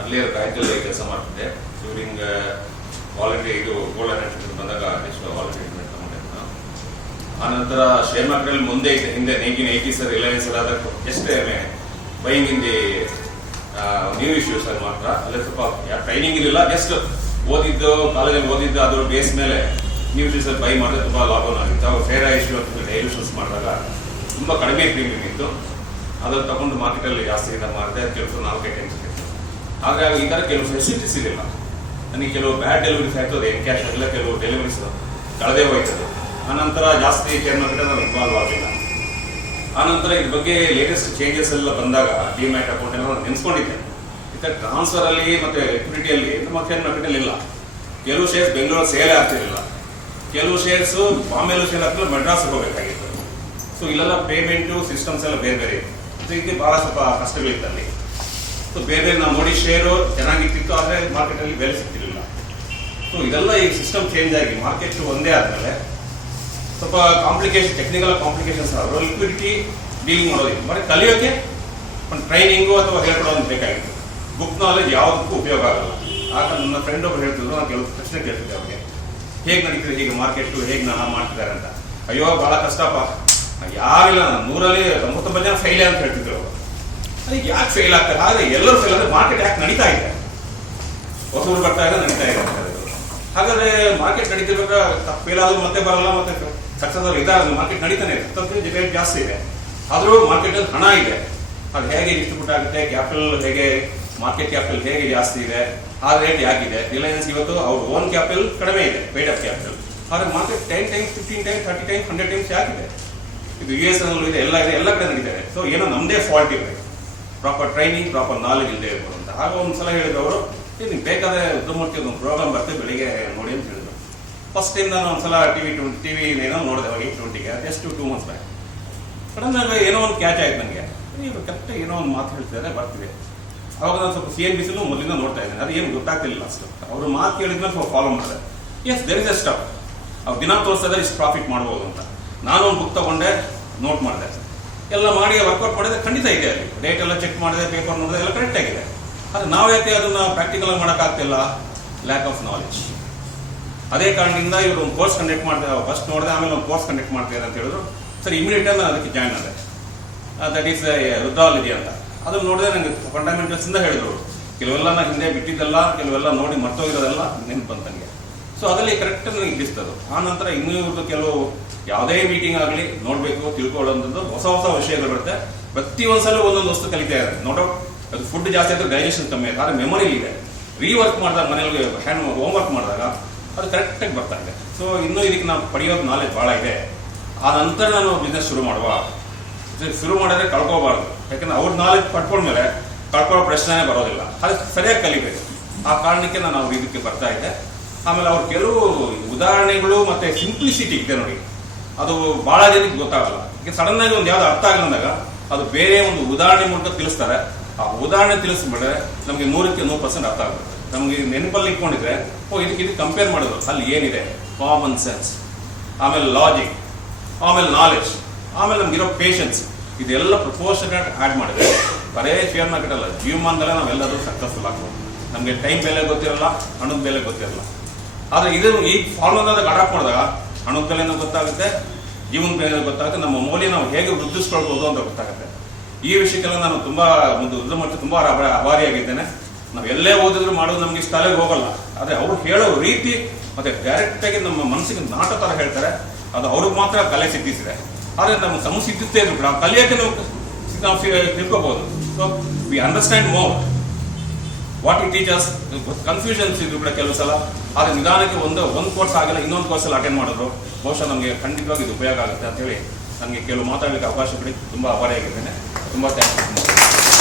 Earlier ಬ್ಯಾಂಕಲ್ಲಿ ಕೆಲಸ ಮಾಡ್ತಿದ್ದೆ. ಡ್ಯೂರಿಂಗ್ ವಾಲಂಟ್ರಿ ಇದು ಗೋಲ್ಡನ್ ಎಂಟ್ರಿ ಬಂದಾಗ ನೆಕ್ಸ್ಟ್ ವಾಲಂಟ್ರಿ ಇಂಟರ್ನೆಟ್ ತಗೊಂಡೆ. ಆನಂತರ ಶೇರ್ ಮಾರ್ಕೆಟಲ್ಲಿ ಮುಂದೆ ಇದೆ, ಹಿಂದೆ 1980s ರಿಲಯನ್ಸ್ ಎಲ್ಲ ಎಷ್ಟೇ buying in the new issues ಅಲ್ಲಿ ಮಾತ್ರ. ಅಲ್ಲೇ ಸ್ವಲ್ಪ ಟ್ರೈನಿಂಗ್ ಇರಲಿಲ್ಲ, ಜಸ್ಟ್ ಓದಿದ್ದು ಕಾಲೇಜಲ್ಲಿ ಓದಿದ್ದು ಅದ್ರ ಬೇಸ್ ಮೇಲೆ ನ್ಯೂ ಇಶ್ಯೂಸ್ ಅಲ್ಲಿ ಬೈ ಮಾಡಿದ್ರೆ ತುಂಬ ಲಾಭನ ಆಗಿತ್ತು. ಅವಾಗ ಫೇರ್ ಇಶ್ಯೂ ಅಂತ ಡೈಲಿ ಇಶ್ಯೂಸ್ ಮಾಡಿದಾಗ ತುಂಬ ಕಡಿಮೆ ಪ್ರೀಮಿಯಂ ಇತ್ತು. ಅದನ್ನು ತಗೊಂಡು ಮಾರ್ಕೆಟಲ್ಲಿ ಜಾಸ್ತಿ ಮಾಡಿದೆ. ಕೆಲಸ 4-5 ಟೈಮ್ಸ್ ಇತ್ತು. ಹಾಗಾಗಿ ಈ ಥರ ಕೆಲವು ಫೆಸಿಲಿಟೀಸ್ ಇರಲಿಲ್ಲ ನನಗೆ. ಕೆಲವು ಬ್ಯಾಡ್ ಡೆಲಿವರೀಸ್ ಆಯಿತು, ಅದು ಕ್ಯಾಶ್ ಆಗಿಲ್ಲ, ಕೆಲವು ಡೆಲಿವರೀಸ್ ಕಳೆದೇ ಹೋಯ್ತದೆ. ಆನಂತರ ಜಾಸ್ತಿ ಶೇರ್ ಮಾರ್ಕೆಟ್ ನಾನು ಇನ್ವಾಲ್ವ್ ಆಗಿಲ್ಲ. ಆನಂತರ ಇದ್ರ ಬಗ್ಗೆ ಲೇಟೆಸ್ಟ್ ಚೇಂಜಸ್ ಎಲ್ಲ ಬಂದಾಗ ಡಿಮ್ಯಾಟ್ ಅಕೌಂಟ್ ಎಲ್ಲ ನೆನೆಸ್ಕೊಂಡಿದ್ದೆ. ಈ ಥರ ಟ್ರಾನ್ಸ್ಫರಲ್ಲಿ ಮತ್ತು ಲಿಕ್ವಿಡಿಟಿಯಲ್ಲಿ ನಮ್ಮ ಶೇರ್ ಮಾರ್ಕೆಟಲ್ಲಿ ಇಲ್ಲ. ಕೆಲವು ಶೇರ್ಸ್ ಬೆಂಗಳೂರು ಸೇಲ್ ಆಗ್ತಿರಲಿಲ್ಲ, ಕೆಲವು ಶೇರ್ಸು ಬಾಂಬೆಲ್ಲೂ ಸೇಲ್ ಆಗ್ತಿಲ್ಲ, ಮಡ್ರಾಸ್ಗೆ ಹೋಗಬೇಕಾಗಿತ್ತು. ಸೊ ಇಲ್ಲೆಲ್ಲ ಪೇಮೆಂಟು ಸಿಸ್ಟಮ್ಸ್ ಎಲ್ಲ ಬೇರೆ ಬೇರೆ ಇತ್ತು. ಇದಕ್ಕೆ ಭಾಳ ಸ್ವಲ್ಪ ಕಷ್ಟಗಳಿತ್ತು ಅಲ್ಲಿ. ಸೊ ಬೇರೆ ನಾವು ನೋಡಿ ಶೇರು ಚೆನ್ನಾಗಿರ್ತಿತ್ತು, ಆದರೆ ಮಾರ್ಕೆಟಲ್ಲಿ ಬೆಲೆ ಸಿಗ್ತಿರಲಿಲ್ಲ. ಸೊ ಇದೆಲ್ಲ ಈ ಸಿಸ್ಟಮ್ ಚೇಂಜ್ ಆಗಿ ಮಾರ್ಕೆಟ್ ಒಂದೇ ಆದಮೇಲೆ ಸ್ವಲ್ಪ ಕಾಂಪ್ಲಿಕೇಶನ್, ಟೆಕ್ನಿಕಲ್ ಕಾಂಪ್ಲಿಕೇಶನ್ಸ್ ಆದರೂ ಲಿಕ್ವಿಡಿಟಿ ಡೀಲ್ ಮಾಡೋದಿತ್ತು. ಬರೀ ಕಲಿಯೋಕ್ಕೆ ಒಂದು ಟ್ರೈನಿಂಗು ಅಥವಾ ಹೇಳ್ಕೊಡೋದು ಬೇಕಾಗಿತ್ತು. ಬುಕ್ ನಾಲೆಜ್ ಯಾವುದಕ್ಕೂ ಉಪಯೋಗ ಆಗಲ್ಲ. ಆಗ ನನ್ನ ಫ್ರೆಂಡ್ ಒಬ್ಬರು ಹೇಳ್ತಿದ್ರು, ನಾನು ಕೆಲವು ಪ್ರಶ್ನೆ ಕೇಳ್ತಿದ್ದೆ ಅವ್ರಿಗೆ, ಹೇಗೆ ನಡೀತಿದೆ ಹೀಗೆ ಮಾರ್ಕೆಟು, ಹೇಗೆ ನಾನು ಮಾಡ್ತಿದ್ದಾರೆ ಅಂತ. ಅಯ್ಯೋ ಭಾಳ ಕಷ್ಟಪ್ಪ, ಯಾರಿಲ್ಲ, ನಾನು 100ರಲ್ಲಿ 99 ಜನ ಫೈಲ್ ಅಂತ ಹೇಳ್ತಿದ್ರು ಅವರು. ಅದಕ್ಕೆ ಯಾಕೆ ಫೇಲ್ ಆಗ್ತಾರೆ? ಆದರೆ ಎಲ್ಲರೂ ಫೇಲ್ ಅಂದರೆ ಮಾರ್ಕೆಟ್ ಯಾಕೆ ನಡೀತಾ ಇದೆ, ಹೊಸರು ಬರ್ತಾ ಇದೆ, ನಡೀತಾ ಇದೆ ಅಂತ. ಹಾಗಾದ್ರೆ ಮಾರ್ಕೆಟ್ ನಡೀತಿರ್ಬೇಕಾದ್ರೆ ಫೇಲ್ ಆದರೂ ಮತ್ತೆ ಬರಲ್ಲ, ಮತ್ತೆ ಸಕ್ಸಸ್ ಆಗಿ ಇದಾದ್ರೆ ಮಾರ್ಕೆಟ್ ನಡೀತಾನೆ ಇದೆ. ರೇಟ್ ಜಾಸ್ತಿ ಇದೆ, ಆದರೂ ಮಾರ್ಕೆಟಲ್ಲಿ ಹಣ ಇದೆ. ಅದು ಹೇಗೆ ಡಿಸ್ಟ್ರಿಬ್ಯೂಟ್ ಆಗುತ್ತೆ, ಕ್ಯಾಪಿಟಲ್ ಹೇಗೆ, ಮಾರ್ಕೆಟ್ ಕ್ಯಾಪಿಟಲ್ ಹೇಗೆ ಜಾಸ್ತಿ ಇದೆ, ಆ ರೇಟ್ ಯಾಕಿದೆ. ರಿಲಯನ್ಸ್ ಇವತ್ತು ಅವ್ರ ಓನ್ ಕ್ಯಾಪಿಟಲ್ ಕಡಿಮೆ ಇದೆ, ಪೇಡ್ ಅಪ್ ಕ್ಯಾಪಿಟಲ್. ಆದರೆ market 10 times, 15 times, 30 times, 100 times ಯಾಕಿದೆ. ಇದು US ನಲ್ಲೂ ಇದೆ, ಎಲ್ಲ ಇದೆ, ಎಲ್ಲ ಕಡೆ ನಡೀತಾರೆ. ಸೊ ಏನೋ ನಮ್ಮದೇ ಫಾಲ್ಟ್ ಇರಬೇಕು, ಪ್ರಾಪರ್ ಟ್ರೈನಿಂಗ್, ಪ್ರಾಪರ್ ನಾಲೆಜ್ ಇಲ್ಲದೆ ಇರ್ಬೋದು ಅಂತ. ಆಗ ಒಂದ್ಸಲ ಹೇಳಿದ್ರು ಅವರು, ನಿಮ್ಗೆ ಬೇಕಾದ್ರೆ ಉದ್ಯಮಕ್ಕೆ ಒಂದು ಪ್ರೋಗ್ರಾಮ್ ಬರ್ತದೆ, ಬೆಳಿಗ್ಗೆ ನೋಡಿ ಅಂತ ಹೇಳಿದ್ರು. ಫಸ್ಟ್ ಟೈಮ್ ನಾನು ಒಂದ್ಸಲ ಟಿವಿ ಏನೋ ನೋಡಿದೆ, ಅವಾಗ 8:20ಗೆ, ಜಸ್ಟ್ 2 months ಬ್ಯಾಕ್. ಸಡನ್ ಆಗಿ ಏನೋ ಒಂದು ಕ್ಯಾಚ್ ಆಯ್ತು ನನಗೆ. ಇವರು ಕರೆಕ್ಟಾಗಿ ಏನೋ ಒಂದು ಮಾತು ಹೇಳ್ತಿದ್ದಾರೆ, ಬರ್ತಿದೆ. ಅವಾಗ ನಾನು ಸ್ವಲ್ಪ CNBCನೂ ಮೊದಲಿಂದ ನೋಡ್ತಾ ಇದ್ದೇನೆ, ಅದು ಏನು ಗೊತ್ತಾಗ್ತಿಲ್ಲ ಅಷ್ಟು. ಅವರು ಮಾತು ಕೇಳಿದ್ಮೇಲೆ ಸ್ವಲ್ಪ ಫಾಲೋ ಮಾಡಿದೆ. Yes, there is a stop. ಅವ್ರು ದಿನ ತೋರಿಸಿದ್ರೆ ಇಷ್ಟು ಪ್ರಾಫಿಟ್ ಮಾಡ್ಬೋದು ಅಂತ. ನಾನು ಒಂದು ಬುಕ್ ತಗೊಂಡೆ, ನೋಟ್ ಮಾಡಿದೆ, ಎಲ್ಲ ಮಾಡಿ ವರ್ಕೌಟ್ ಮಾಡಿದ್ರೆ ಖಂಡಿತ ಇದೆ. ಅಲ್ಲಿ ಡೇಟ್ ಎಲ್ಲ ಚೆಕ್ ಮಾಡಿದೆ, ಪೇಪರ್ ನೋಡಿದೆ, ಎಲ್ಲ ಕರೆಕ್ಟ್ ಆಗಿದೆ. ಆದರೆ ನಾವು ಯಾಕೆ ಅದನ್ನು ಪ್ರಾಕ್ಟಿಕಲ್ ಆಗಿ ಮಾಡೋಕ್ಕಾಗ್ತಿಲ್ಲ? Lack of knowledge. ಅದೇ ಕಾರಣದಿಂದ ಇವರು ಒಂದು ಕೋರ್ಸ್ ಕಂಡಕ್ಟ್ ಮಾಡಿದೆ. ಫಸ್ಟ್ ನೋಡಿದೆ, ಆಮೇಲೆ ಒಂದು ಕೋರ್ಸ್ ಕಂಡಕ್ಟ್ ಮಾಡ್ತಿದ್ದಾರೆ ಅಂತ ಹೇಳಿದ್ರು. ಸರಿ, ಇಮಿಡಿಯೇಟ್ ಆಗಿ ನಾನು ಅದಕ್ಕೆ ಜಾಯ್ನ್ ಆದೆ. ದಟ್ ಈಸ್ ರುದ್ರಾಲಜಿ ಅಂತ. ಅದನ್ನು ನೋಡಿದ್ರೆ ನನಗೆ ಫಂಡಮೆಂಟಲ್ಸ್ ಇಂದ ಹೇಳಿದ್ರು. ಕೆಲವೆಲ್ಲ ನಾನು ಹಿಂದೆ ಬಿಟ್ಟಿದ್ದೆಲ್ಲ, ಕೆಲವೆಲ್ಲ ನೋಡಿ ಮರ್ತೋಗಿರೋದೆಲ್ಲ ನೆನಪು ಬಂತು ನನಗೆ. ಸೊ ಅದರಲ್ಲಿ ಕರೆಕ್ಟ್ ನನಗೆ ಇಡಿಸ್ತದು. ಆ ನಂತರ ಇನ್ನೂ ಇವ್ರದ್ದು ಕೆಲವು ಯಾವುದೇ ಮೀಟಿಂಗ್ ಆಗಲಿ ನೋಡಬೇಕು, ತಿಳ್ಕೊಳ್ಳೋಂಥದ್ದು ಹೊಸ ಹೊಸ ವಿಷಯಗಳು ಬರುತ್ತೆ. ಪ್ರತಿಯೊಂದ್ಸಲ ಒಂದೊಂದು ವಸ್ತು ಕಲಿತಾ ಇದ್ದಾರೆ. ನೋ ಡೌಟ್ ಅದು ಫುಡ್ ಜಾಸ್ತಿ ಆದ್ರೆ ಡೈಜೆಷನ್ ಕಮ್ಮಿ ಆಗುತ್ತೆ, ಆದರೆ ಮೆಮೊರಿ ಇದೆ. ರೀವರ್ಕ್ ಮಾಡಿದಾಗ, ಮನೇಲಿ ಹೋಮ್ ವರ್ಕ್ ಮಾಡಿದಾಗ ಅದು ಕರೆಕ್ಟಾಗಿ ಬರ್ತಾ ಇದೆ. ಸೊ ಇನ್ನೂ ಇದಕ್ಕೆ ನಾವು ಪಡೆಯೋದು ನಾಲೆಜ್ ಭಾಳ ಇದೆ. ಆ ನಂತರ ನಾನು ಬಿಸ್ನೆಸ್ ಶುರು ಮಾಡಿದ್ರೆ ಕಳ್ಕೋಬಾರ್ದು. ಯಾಕಂದ್ರೆ ಅವ್ರ ನಾಲೆಜ್ ಪಡ್ಕೊಂಡ್ಮೇಲೆ ಕಳ್ಕೊಳ್ಳೋ ಪ್ರಶ್ನೆನೇ ಬರೋದಿಲ್ಲ. ಅದು ಸರಿಯಾಗಿ ಕಲಿಬೇಕು. ಆ ಕಾರಣಕ್ಕೆ ನಾನು ಅವ್ರ ಇದಕ್ಕೆ ಬರ್ತಾ ಇದ್ದೆ. ಆಮೇಲೆ ಅವ್ರ ಕೆಲವು ಉದಾಹರಣೆಗಳು ಮತ್ತು ಸಿಂಪ್ಲಿಸಿಟಿ ಇದೆ ನೋಡಿ, ಅದು ಭಾಳ ಜನಕ್ಕೆ ಗೊತ್ತಾಗಲ್ಲ. ಈಗ ಸಡನ್ ಆಗಿ ಒಂದು ಯಾವ್ದು ಅರ್ಥ ಆಗಲಿದಾಗ ಅದು ಬೇರೆ ಒಂದು ಉದಾಹರಣೆ ಮೂಲಕ ತಿಳಿಸ್ತಾರೆ. ಆ ಉದಾಹರಣೆ ತಿಳಿಸ್ಬಿಟ್ರೆ ನಮಗೆ 100ಕ್ಕೆ 100% ಅರ್ಥ ಆಗುತ್ತೆ. ನಮಗೆ ನೆನಪಲ್ಲಿ ಇಟ್ಕೊಂಡಿದ್ರೆ ಇದಕ್ಕೆ ಕಂಪೇರ್ ಮಾಡೋದು, ಅಲ್ಲಿ ಏನಿದೆ, ಕಾಮನ್ ಸೆನ್ಸ್, ಆಮೇಲೆ ಲಾಜಿಕ್, ಆಮೇಲೆ ನಾಲೆಜ್, ಆಮೇಲೆ ನಮಗಿರೋ ಪೇಷನ್ಸ್, ಇದೆಲ್ಲ ಪ್ರಪೋರ್ಷನೇಟ್ ಆ್ಯಡ್ ಮಾಡಿದ್ರೆ ಬರೇ ಶೇರ್ ಮಾರ್ಕೆಟ್ ಅಲ್ಲ, ಜೀವಮಾನದಲ್ಲೇ ನಾವೆಲ್ಲರೂ ಸಕ್ಸಸ್ಫುಲ್ ಆಗ್ಬೋದು. ನಮಗೆ ಟೈಮ್ ಬೆಲೆ ಗೊತ್ತಿರಲ್ಲ, ಹಣದ ಬೆಲೆ ಗೊತ್ತಿರಲ್ಲ. ಆದರೆ ಇದನ್ನು ಈ ಫಾರ್ಮುಲಾದಾಗ ಅಡಾಪ್ಟ್ ಮಾಡಿದಾಗ ಹಣದ ಬೆಲೆನೂ ಗೊತ್ತಾಗುತ್ತೆ, ಜೀವನ ಬೆಲೆ ಗೊತ್ತಾಗುತ್ತೆ, ನಮ್ಮ ಮೌಲ್ಯ ನಾವು ಹೇಗೆ ವೃದ್ಧಿಸ್ಕೊಳ್ಬೋದು ಅಂತ ಗೊತ್ತಾಗುತ್ತೆ. ಈ ವಿಷಯಕ್ಕೆಲ್ಲ ನಾನು ತುಂಬ ಉದ್ಯಮಕ್ಕೆ ತುಂಬ ಅಭಾರಿಯಾಗಿದ್ದೇನೆ. ನಾವು ಎಲ್ಲೇ ಓದಿದ್ರು ಮಾಡೋದು ನಮಗೆ ಇಷ್ಟ ತಲೆಗೆ ಹೋಗಲ್ಲ. ಆದರೆ ಅವ್ರು ಹೇಳೋ ರೀತಿ ಮತ್ತು ಡೈರೆಕ್ಟಾಗಿ ನಮ್ಮ ಮನಸ್ಸಿಗೆ ನಾಟ ಥರ ಹೇಳ್ತಾರೆ, ಅದು ಅವ್ರಿಗೆ ಮಾತ್ರ ಕಲೆ ಸಿದ್ಧಿಸಿದೆ. ಆದರೆ ನಮ್ಗೆ ಸಮಸ್ಯೆ ಸಿದ್ಧಿಸ್ತೇ ಇದ್ರು ನಾವು ಕಲಿಯೋಕ್ಕೆ ನಾವು ತಿಳ್ಕೊಬೋದು. So we understand more what it teachers. Confusions ಇದ್ರು ಕೂಡ ಕೆಲವು ಸಲ. ಆದರೆ ನಿಧಾನಕ್ಕೆ ಒಂದು ಕೋರ್ಸ್ ಆಗಿಲ್ಲ, ಇನ್ನೊಂದು ಕೋರ್ಸಲ್ಲಿ ಅಟೆಂಡ್ ಮಾಡಿದ್ರು ಬಹುಶಃ ನಮಗೆ ಖಂಡಿತವಾಗಿ ಇದು ಉಪಯೋಗ ಆಗುತ್ತೆ ಅಂತೇಳಿ ನನಗೆ ಕೆಲವು ಮಾತಾಡಲಿಕ್ಕೆ ಅವಕಾಶ ಕೊಡಿ ತುಂಬ ಆಭಾರಿಯಾಗಿದ್ದೇನೆ. ತುಂಬ ಥ್ಯಾಂಕ್ಸ್.